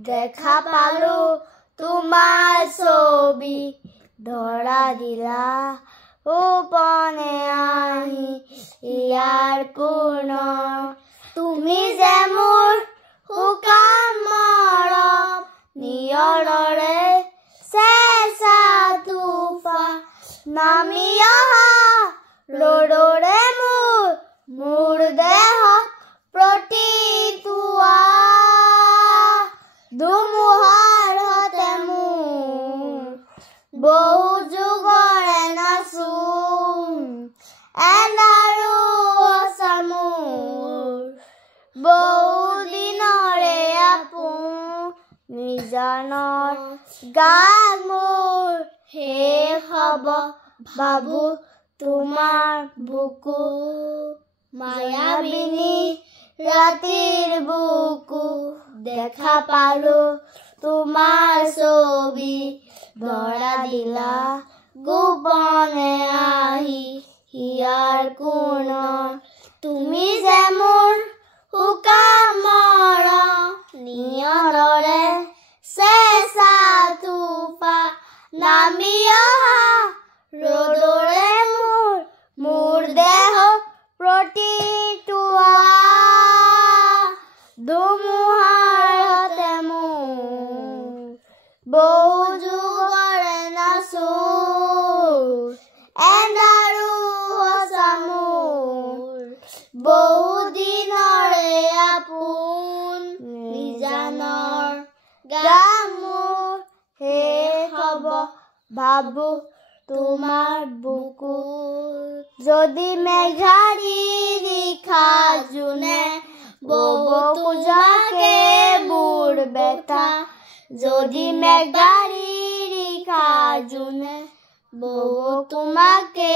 দেখা পালো তোমাৰ ছবি ধৰা দিলা উপনে আহি ইয়াৰ পূৰ্ণ তুমি যে মোৰ শুকান মৰম নিয়ৰৰে চেঁচা তুফা নামি অহা ৰ'দৰে মোৰ দেহ প্ৰতিটোৱা ধুমুহাৰ হতে মোৰ বহু যুগৰে নাচোন এন্ধাৰো মোৰ বহু দিনৰে আপোন নিজানৰ গান মোৰ শেষ হ'ব ভাবো তোমাৰ বুকু মায়াবিনী ৰাতিৰ বুকু দেখা পালো তোমাৰ ছবি ধৰা দিলা গোপনে আহি হিয়াৰ কোণৰ তুমি যে মোৰ শুকান মৰম নিয়ৰৰে চেঁচা তুফা নামি অহা ৰ'দৰে মোৰ দেহ প্ৰতিটোৱা ধুমুহাৰ হতে মোৰ বহু যুগৰে নাচোন এন্ধাৰো মোৰ বহু দিনৰে আপোন নিজানৰ গান মোৰ শেষ হ'ব ভাবো তোমাৰ বুকু যদি মেঘাৰী নিশা জোনে বব খোজাকে মোৰ বেথা যদি মেঘাৰী নিশা জোনে বব তোমাকে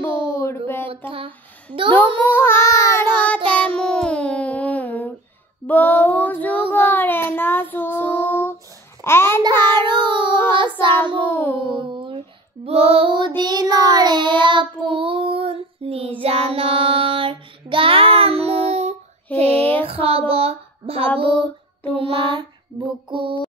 মোৰ বেথা ধুমুহাৰ হতে মোৰ বহু যুগৰে নাচো এন্ধাৰো মোৰ বহু দিনৰে আপোন নিজানৰ গান মোৰ শেষ হ'ব ভাবো তোমাৰ বুকু